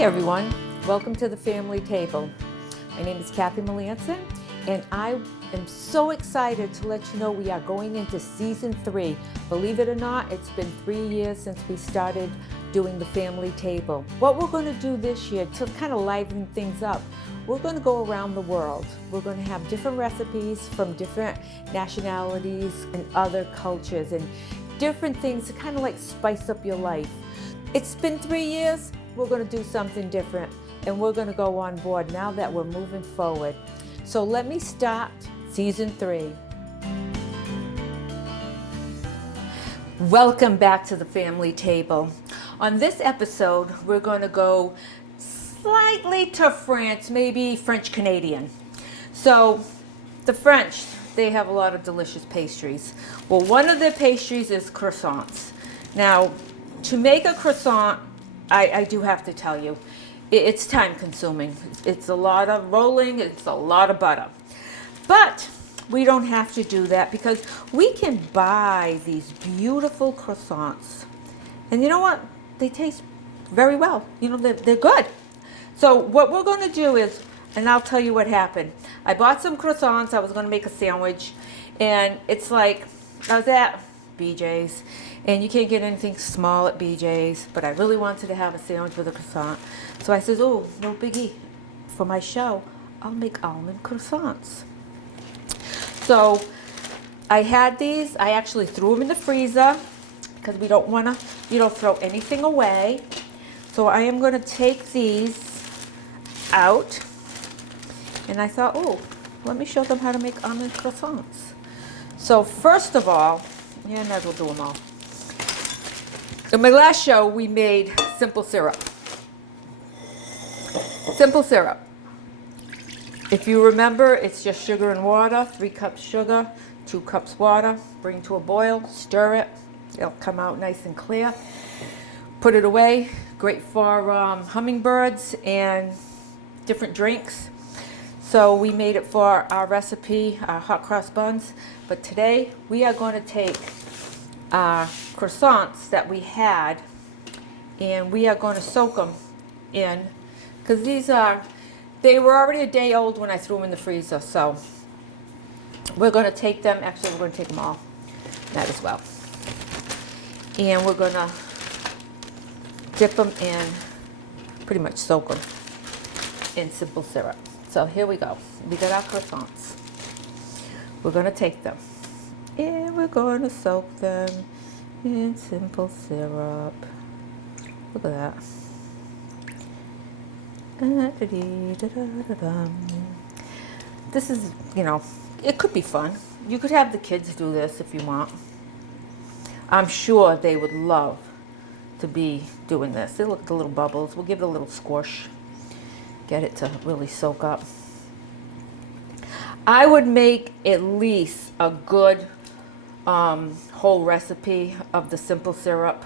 Hi everyone, welcome to the family table. My name is Cathy Melanson and I am so excited to let you know we are going into season 3. Believe it or not, it's been 3 years since we started doing the family table. What we're going to do this year to kind of liven things up, we're going to go around the world. We're going to have different recipes from different nationalities and other cultures and different things to kind of like spice up your life. It's been 3 years. We're going to do something different and we're going to go on board now that we're moving forward. So let me start season 3. Welcome back to the family table. On this episode, we're going to go slightly to France, maybe French Canadian. So the French, they have a lot of delicious pastries. Well, one of their pastries is croissants. Now, to make a croissant, I do have to tell you, it's time consuming. It's a lot of rolling, it's a lot of butter. But we don't have to do that because we can buy these beautiful croissants. And you know what? They taste very well. You know, they're good. So what we're going to do is, and I'll tell you what happened. I bought some croissants. I was going to make a sandwich. And it's like, I was at BJ's. And you can't get anything small at BJ's, but I really wanted to have a sandwich with a croissant. So I said, oh, no biggie. For my show, I'll make almond croissants. So I had these. I actually threw them in the freezer because we don't want to, throw anything away. So I am going to take these out. And I thought, oh, let me show them how to make almond croissants. So first of all, yeah, I might as well do them all. In my last show, we made simple syrup. Simple syrup. If you remember, it's just sugar and water, 3 cups sugar, 2 cups water, bring to a boil, stir it. It'll come out nice and clear. Put it away. Great for hummingbirds and different drinks. So we made it for our recipe, our hot cross buns. But today, we are going to take croissants that we had and we are going to soak them in because they were already a day old when I threw them in the freezer. So we're going to take them, actually we're going to take them all, that as well. And we're going to dip them in, pretty much soak them in simple syrup. So here we go. We got our croissants. We're going to take them. And we're going to soak them in simple syrup. Look at that. This is, it could be fun. You could have the kids do this if you want. I'm sure they would love to be doing this. They look at the little bubbles. We'll give it a little squish. Get it to really soak up. I would make at least a good whole recipe of the simple syrup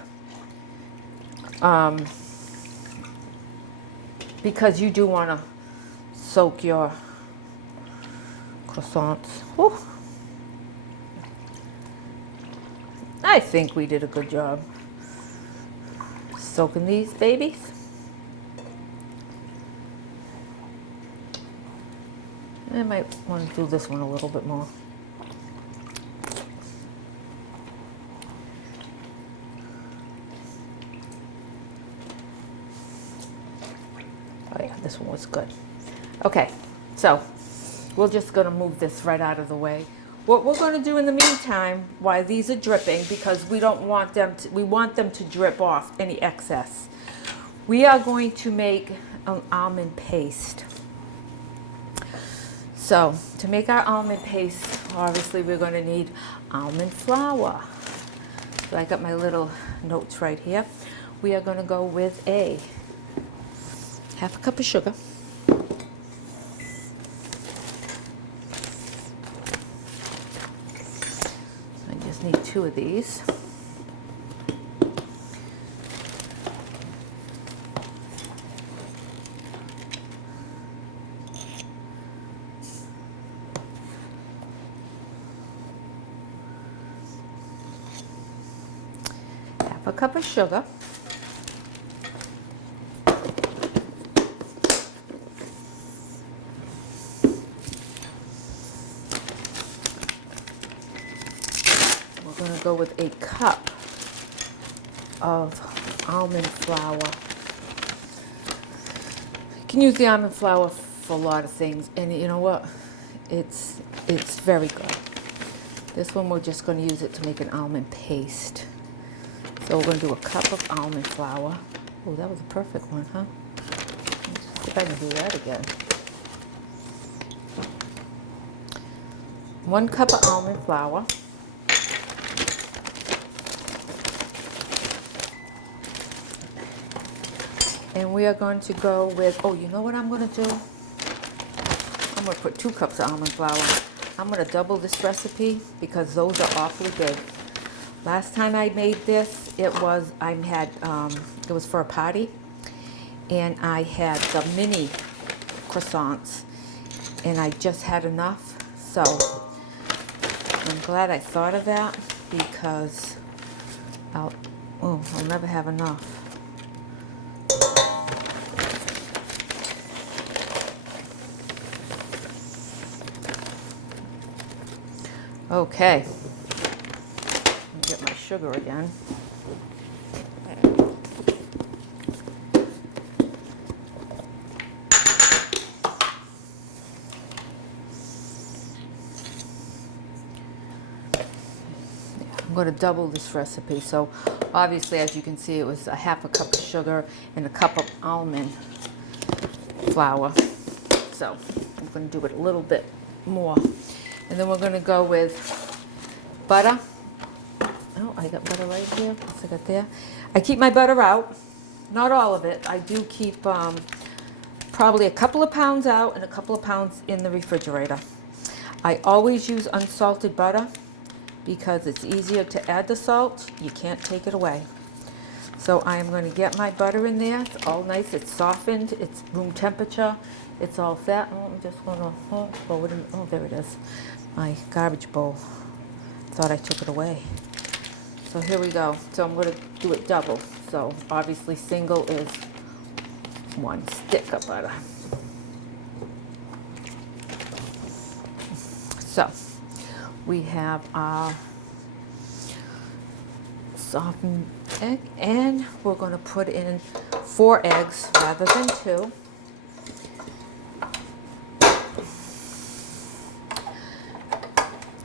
because you do want to soak your croissants. Whew. I think we did a good job soaking these babies. I might want to do this one a little bit more. Oh yeah, this one was good. Okay, so we're just going to move this right out of the way. What we're going to do in the meantime, while these are dripping, because we don't want them to, we want them to drip off any excess. We are going to make an almond paste. So to make our almond paste, obviously we're going to need almond flour. So I got my little notes right here. We are going to go with a half a cup of sugar. I just need 2 of these. Half a cup of sugar. go with a cup of almond flour. You can use the almond flour for a lot of things, and you know what? It's very good. This one we're just going to use it to make an almond paste. So we're going to do a cup of almond flour. Oh, that was a perfect one, huh? Let's see if I can do that again. 1 cup of almond flour. And we are going to go with, oh, you know what I'm going to do? I'm going to put 2 cups of almond flour. I'm going to double this recipe because those are awfully big. Last time I made this, it was for a party, and I had the mini croissants, and I just had enough. So I'm glad I thought of that because I'll never have enough. Okay, get my sugar again. I'm going to double this recipe. So obviously, as you can see, it was a 1/2 cup of sugar and a cup of almond flour. So I'm going to do it a little bit more. And then we're going to go with butter. Oh, I got butter right here. What's I got there? I keep my butter out. Not all of it. I do keep probably a couple of pounds out and a couple of pounds in the refrigerator. I always use unsalted butter because it's easier to add the salt. You can't take it away. So I am going to get my butter in there. It's all nice. It's softened. It's room temperature. It's all set. Oh, I'm just going to, oh, there it is. My garbage bowl. Thought I took it away. So here we go. So I'm going to do it double. So obviously single is 1 stick of butter. So we have our softened egg, and we're going to put in 4 eggs rather than 2.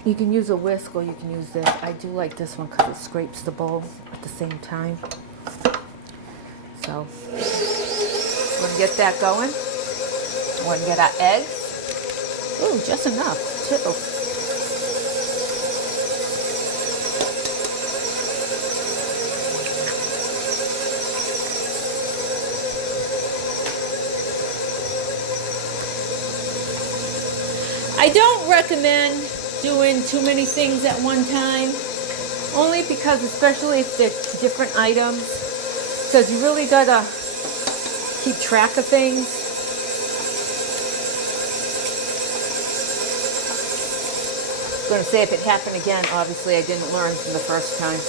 You can use a whisk or you can use this. I do like this one because it scrapes the bowl at the same time. So we're going to get that going. We're going to get our eggs. Ooh, just enough too. I don't recommend doing too many things at one time, only because, especially if they're different items, because you really gotta keep track of things. I'm gonna say if it happened again, obviously I didn't learn from the first time.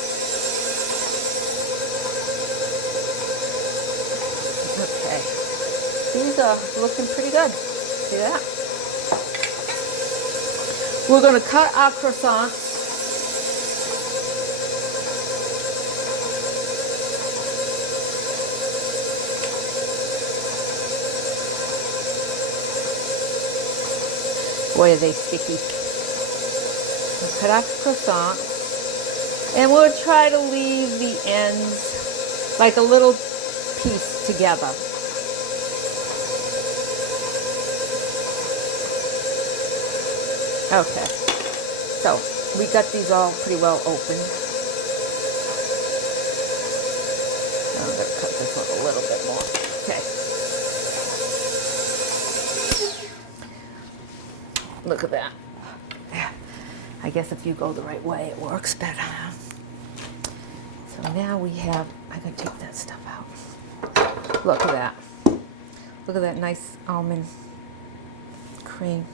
Okay, these are looking pretty good. See that? We're going to cut our croissants. Boy, are they sticky. We'll cut our croissants. And we'll try to leave the ends like a little piece together. Okay, so we got these all pretty well open. Now I'm going to cut this one a little bit more. Okay. Look at that. Yeah. I guess if you go the right way, it works better. So now we have, I'm going to take that stuff out. Look at that. Look at that nice almond cream.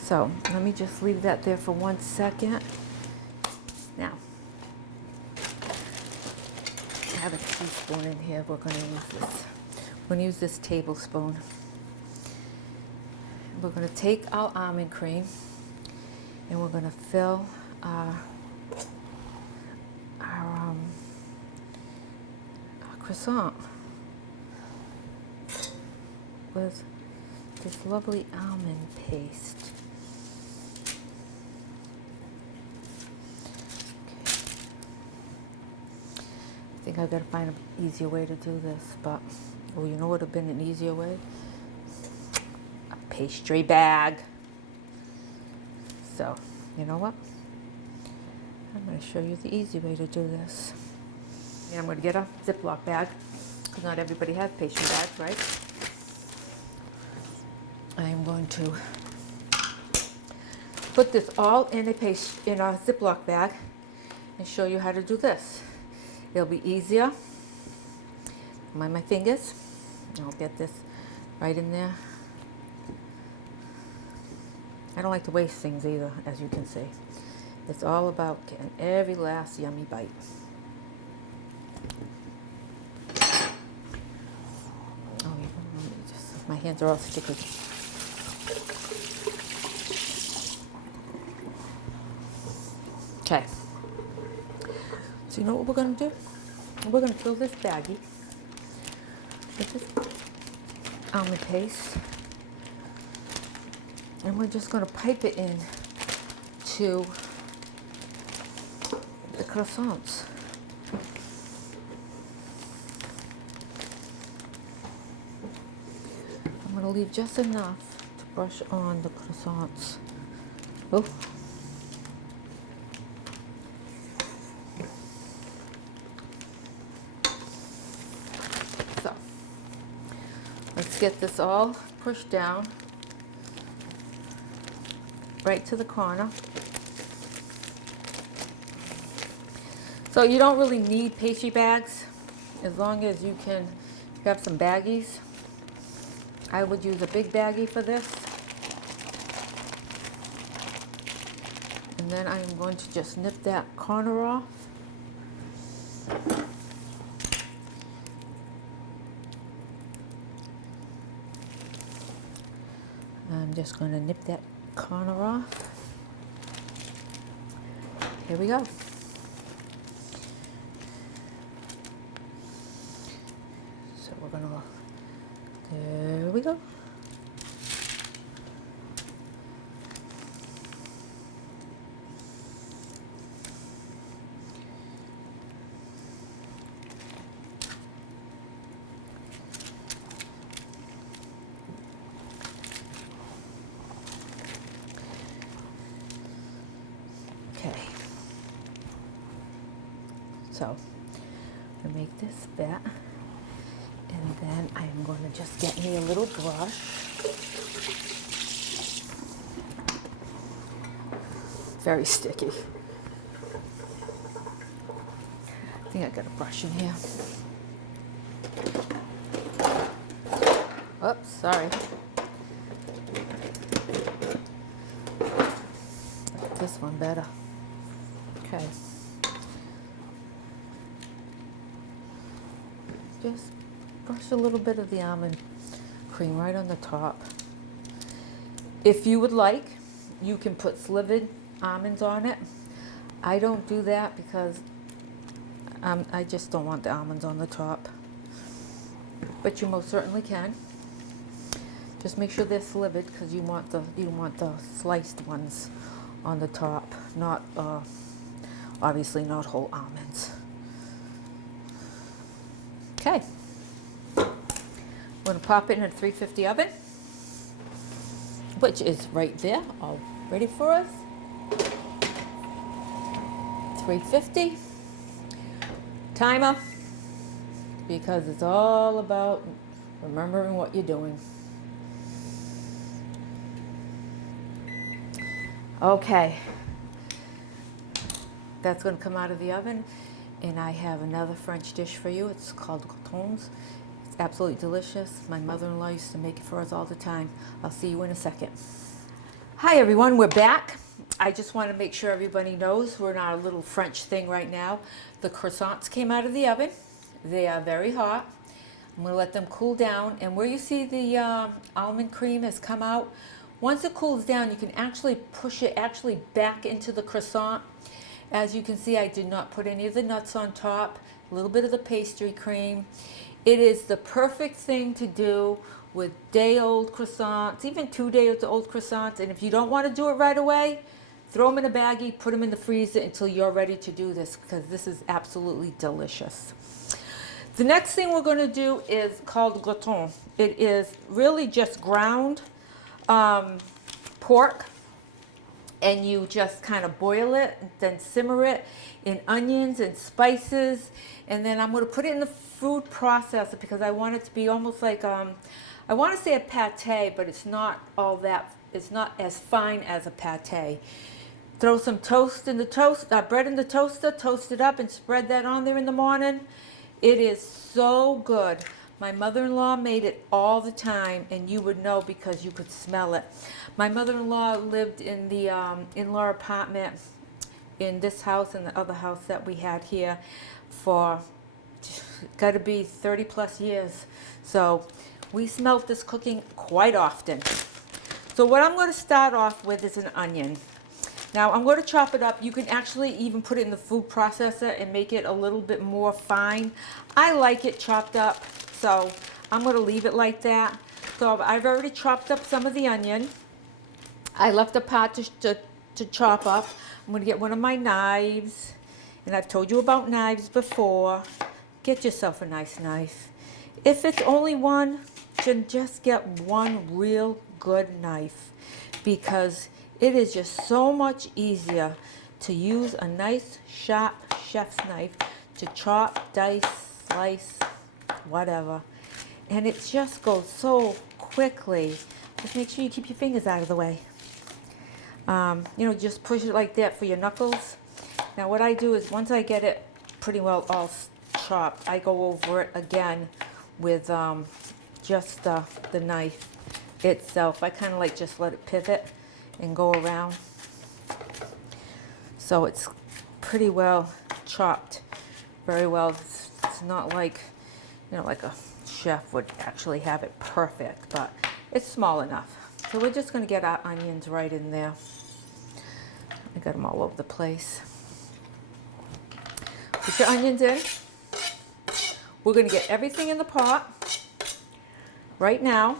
So let me just leave that there for 1 second. Now, I have a teaspoon in here. We're going to use this. We're going to use this tablespoon. We're going to take our almond cream and we're going to fill our croissant with this lovely almond paste. I think I've got to find an easier way to do this, but oh, you know what would have been an easier way? A pastry bag. So, you know what? I'm going to show you the easy way to do this. And I'm going to get a Ziploc bag, because not everybody has pastry bags, right? I'm going to put this all in a Ziploc bag and show you how to do this. It'll be easier. Mind my fingers. I'll get this right in there. I don't like to waste things either, as you can see. It's all about getting every last yummy bite. Oh, my hands are all sticky. Okay. So you know what we're going to do? We're going to fill this baggie with this almond paste, and we're just going to pipe it in to the croissants. I'm going to leave just enough to brush on the croissants. Oh. So, let's get this all pushed down right to the corner. So you don't really need pastry bags, as long as you can grab some baggies. I would use a big baggie for this. And then I'm going to just nip that corner off. I'm just going to nip that corner off. Here we go. So we're going to, there we go. Okay, so I'm going to make this fat, and then I'm going to just get me a little brush. Very sticky. I think I got a brush in here. Oops, sorry. This one better. Okay. Just brush a little bit of the almond cream right on the top. If you would like, you can put slivered almonds on it. I don't do that because I just don't want the almonds on the top. But you most certainly can. Just make sure they're slivered, because you want the sliced ones on the top, not obviously not whole almonds. Okay, we're going to pop it in a 350 oven, which is right there, all ready for us. 350 timer, because it's all about remembering what you're doing. Okay, that's going to come out of the oven, and I have another French dish for you. It's called Gorton. It's absolutely delicious. My mother-in-law used to make it for us all the time. I'll see you in a second. Hi everyone, we're back. I just want to make sure everybody knows we're in our little French thing right now. The croissants came out of the oven. They are very hot. I'm going to let them cool down, and where you see the almond cream has come out, once it cools down, you can actually push it back into the croissant. As you can see, I did not put any of the nuts on top. a little bit of the pastry cream. It is the perfect thing to do with day-old croissants, even 2-day-old croissants. And if you don't want to do it right away, throw them in a baggie, put them in the freezer until you're ready to do this, because this is absolutely delicious. The next thing we're going to do is called Gorton. It is really just ground pork, and you just kind of boil it, then simmer it in onions and spices, and then I'm going to put it in the food processor because I want it to be almost like I want to say a pate, but it's not all that. It's not as fine as a pate. Throw some bread in the toaster, toast it up, and spread that on there in the morning. It is so good. My mother-in-law made it all the time, and you would know because you could smell it. My mother-in-law lived in the in-law apartment in this house and the other house that we had here for got to be 30 plus years. So we smelt this cooking quite often. So what I'm going to start off with is an onion. Now I'm going to chop it up. You can actually even put it in the food processor and make it a little bit more fine. I like it chopped up, so I'm going to leave it like that. So I've already chopped up some of the onion. I left a part to chop up. I'm going to get one of my knives, and I've told you about knives before. Get yourself a nice knife. If it's only one, then just get one real good knife, because it is just so much easier to use a nice sharp chef's knife to chop, dice, slice, whatever. And it just goes so quickly. Just make sure you keep your fingers out of the way. Just push it like that for your knuckles. Now what I do is once I get it pretty well all chopped, I go over it again with just the knife itself. I kind of like just let it pivot and go around. So it's pretty well chopped, very well. It's not like, like a chef would actually have it perfect, but it's small enough. So we're just going to get our onions right in there. I got them all over the place. Put your onions in. We're going to get everything in the pot right now.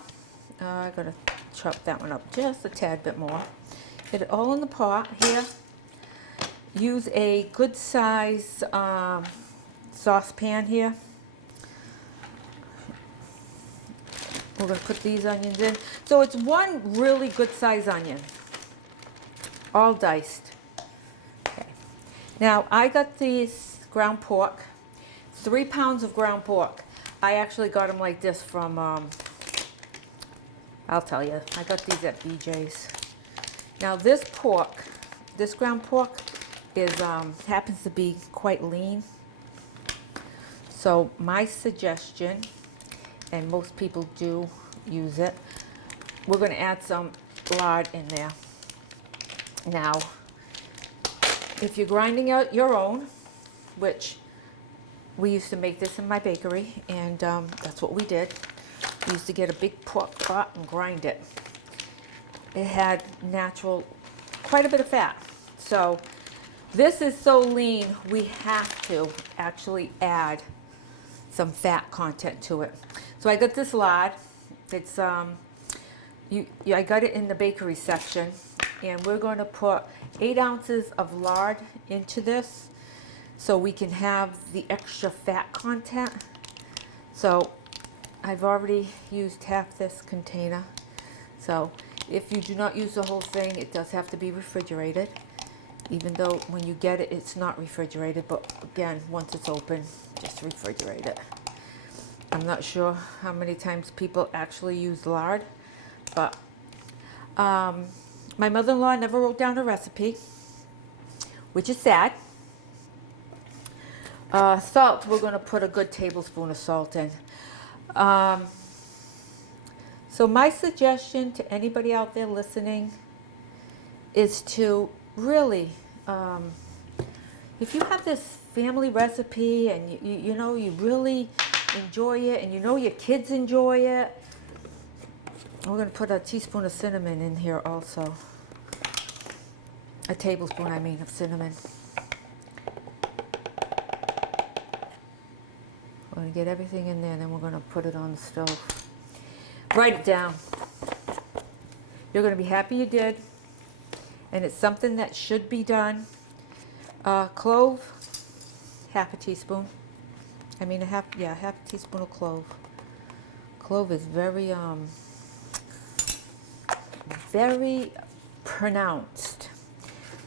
I'm going to chop that one up just a tad bit more. Get it all in the pot here. Use a good size saucepan here. We're going to put these onions in. So it's one really good size onion, all diced. Okay. Now I got these ground pork, 3 pounds of ground pork. I actually got them like this from, I'll tell you, I got these at BJ's. Now this ground pork is happens to be quite lean. So my suggestion, and most people do use it, we're going to add some lard in there. Now, if you're grinding out your own, which we used to make this in my bakery, and that's what we did. We used to get a big pork pot and grind it. It had quite a bit of fat. So this is so lean, we have to actually add some fat content to it. So I got this lard. It's I got it in the bakery section, and we're going to put 8 ounces of lard into this so we can have the extra fat content. So I've already used half this container. So if you do not use the whole thing, it does have to be refrigerated, even though when you get it, it's not refrigerated. But again, once it's open, just refrigerate it. I'm not sure how many times people actually use lard, but my mother-in-law never wrote down a recipe, which is sad. Salt, we're going to put a good tablespoon of salt in. So my suggestion to anybody out there listening is to really, if you have this family recipe and you really enjoy it, and your kids enjoy it, we're going to put a teaspoon of cinnamon in here also. A tablespoon, of cinnamon. Going to get everything in there, and then we're going to put it on the stove. Write it down. You're going to be happy you did. And it's something that should be done. Clove, half a teaspoon. I mean, half a teaspoon of clove. Clove is very pronounced.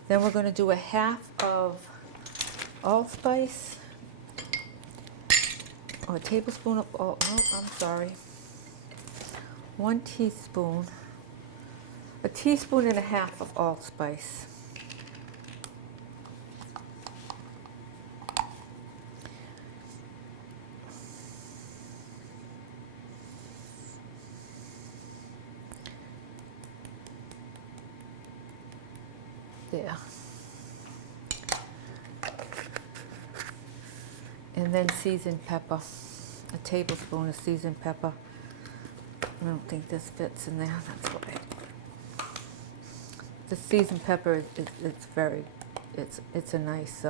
Then we're going to do a half of allspice, or a tablespoon of no, I'm sorry. 1 teaspoon, a teaspoon and a half of allspice. There. And then seasoned pepper, a tablespoon of seasoned pepper. I don't think this fits in there, that's why. The seasoned pepper, it's a nice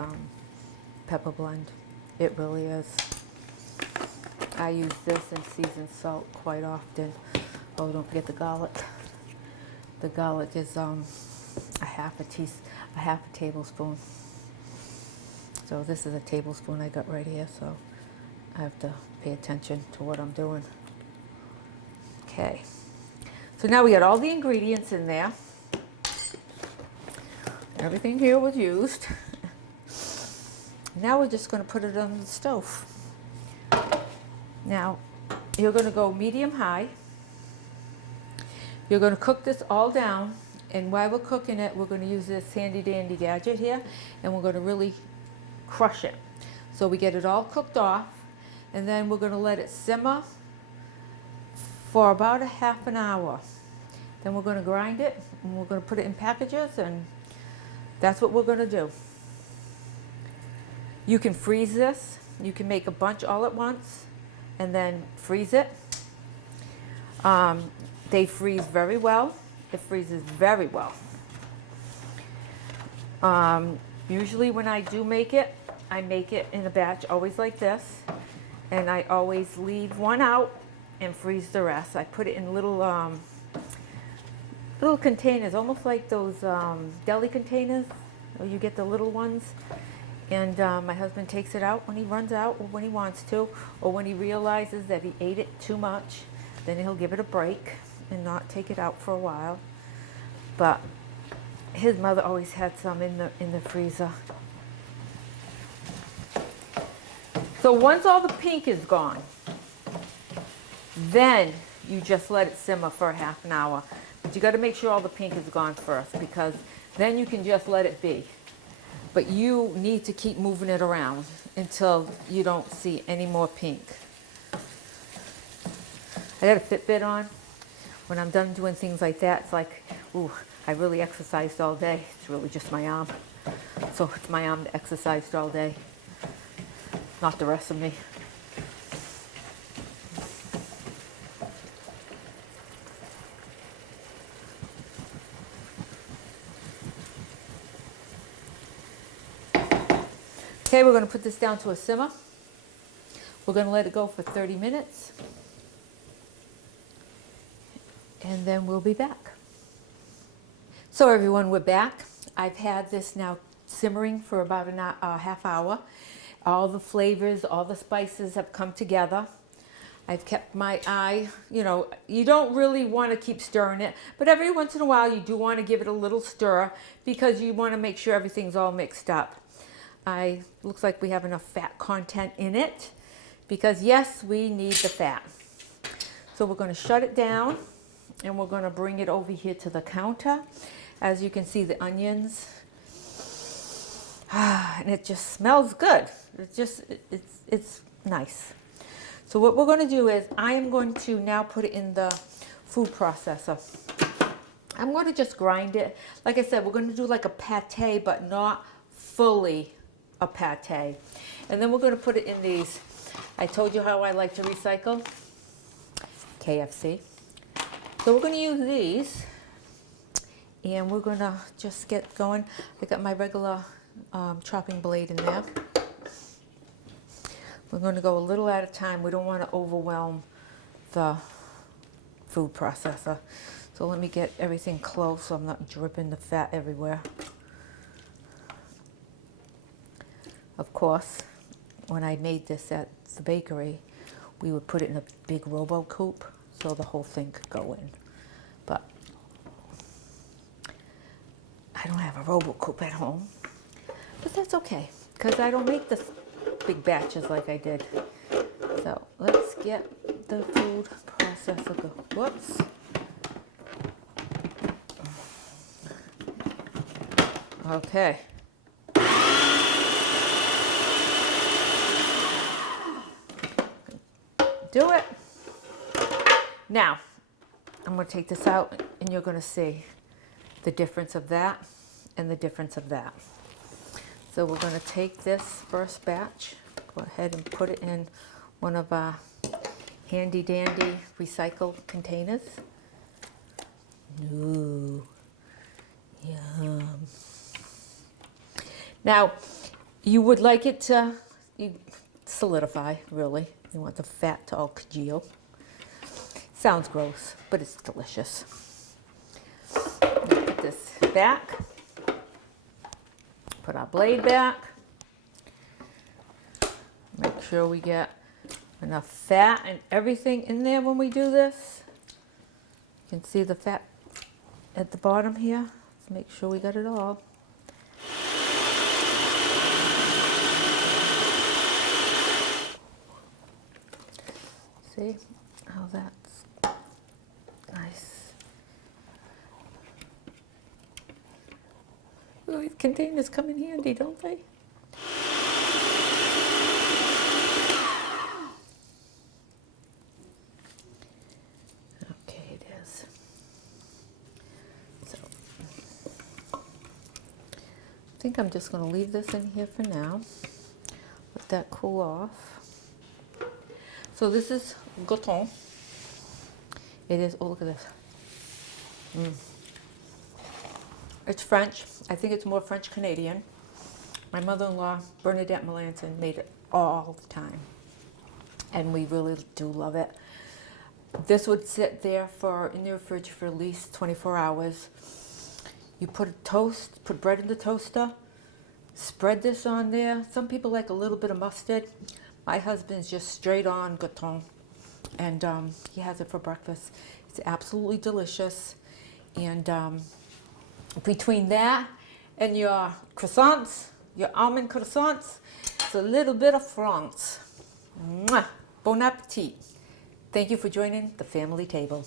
pepper blend. It really is. I use this and seasoned salt quite often. Oh, don't forget the garlic. The garlic is a half a tablespoon. So this is a tablespoon I got right here, so I have to pay attention to what I'm doing. Okay, so now we got all the ingredients in there. Everything here was used. Now we're just going to put it on the stove. Now, you're going to go medium-high. You're going to cook this all down, and while we're cooking it, we're going to use this handy-dandy gadget here, and we're going to really crush it. So we get it all cooked off, and then we're going to let it simmer for about a half an hour. Then we're going to grind it, and we're going to put it in packages, and that's what we're going to do. You can freeze this. You can make a bunch all at once and then freeze it. They freeze very well. It freezes very well. Usually when I do make it, I make it in a batch, always like this. And I always leave one out and freeze the rest. I put it in little containers, almost like those deli containers. You get the little ones. And my husband takes it out when he runs out, or when he wants to, or when he realizes that he ate it too much. Then he'll give it a break and not take it out for a while. But his mother always had some in the freezer. So once all the pink is gone, then you just let it simmer for a half an hour. But you got to make sure all the pink is gone first, because then you can just let it be. But you need to keep moving it around until you don't see any more pink. I got a Fitbit on. When I'm done doing things like that, it's like, ooh, I really exercised all day. It's really just my arm. So it's my arm that exercised all day, not the rest of me. Okay, we're going to put this down to a simmer. We're going to let it go for 30 minutes. And then we'll be back. So everyone, we're back. I've had this now simmering for about a half hour. All the flavors, all the spices have come together. I've kept my eye, you don't really want to keep stirring it, but every once in a while you do want to give it a little stir, because you want to make sure everything's all mixed up. Looks like we have enough fat content in it, because yes, we need the fat. So we're going to shut it down, and we're going to bring it over here to the counter. As you can see, the onions, and it just smells good. It's nice. So what we're going to do is, I am going to now put it in the food processor. I'm going to just grind it. Like I said, we're going to do like a pate, but not fully a pate. And then we're going to put it in these. I told you how I like to recycle. KFC. So we're going to use these, and we're going to just get going. I got my regular chopping blade in there. We're going to go a little at a time. We don't want to overwhelm the food processor. So let me get everything close so I'm not dripping the fat everywhere. Of course, when I made this at the bakery, we would put it in a big robo coupe so the whole thing could go in. But I don't have a robo coupe at home, but that's okay because I don't make this big batches like I did. So let's get the food processor go. Whoops. Okay. Do it. Now, I'm going to take this out and you're going to see the difference of that and the difference of that. So we're going to take this first batch, go ahead and put it in one of our handy dandy recycled containers. Ooh, yum. Now, you would like it to solidify, really. You want the fat to all congeal. Sounds gross, but it's delicious. Put this back. Put our blade back. Make sure we get enough fat and everything in there when we do this. You can see the fat at the bottom here. Let's make sure we got it all. See how that's nice. Oh, these containers come in handy, don't they? Okay, it is. So, I think I'm just going to leave this in here for now. Let that cool off. So this is Gorton. It is, oh look at this. It's French. I think it's more French Canadian. My mother-in-law, Bernadette Melanson, made it all the time. And we really do love it. This would sit there in the fridge for at least 24 hours. You put bread in the toaster, spread this on there. Some people like a little bit of mustard. My husband's just straight on Gorton, and he has it for breakfast. It's absolutely delicious. And between that and your croissants, your almond croissants, it's a little bit of France. Mwah! Bon appetit. Thank you for joining the family table.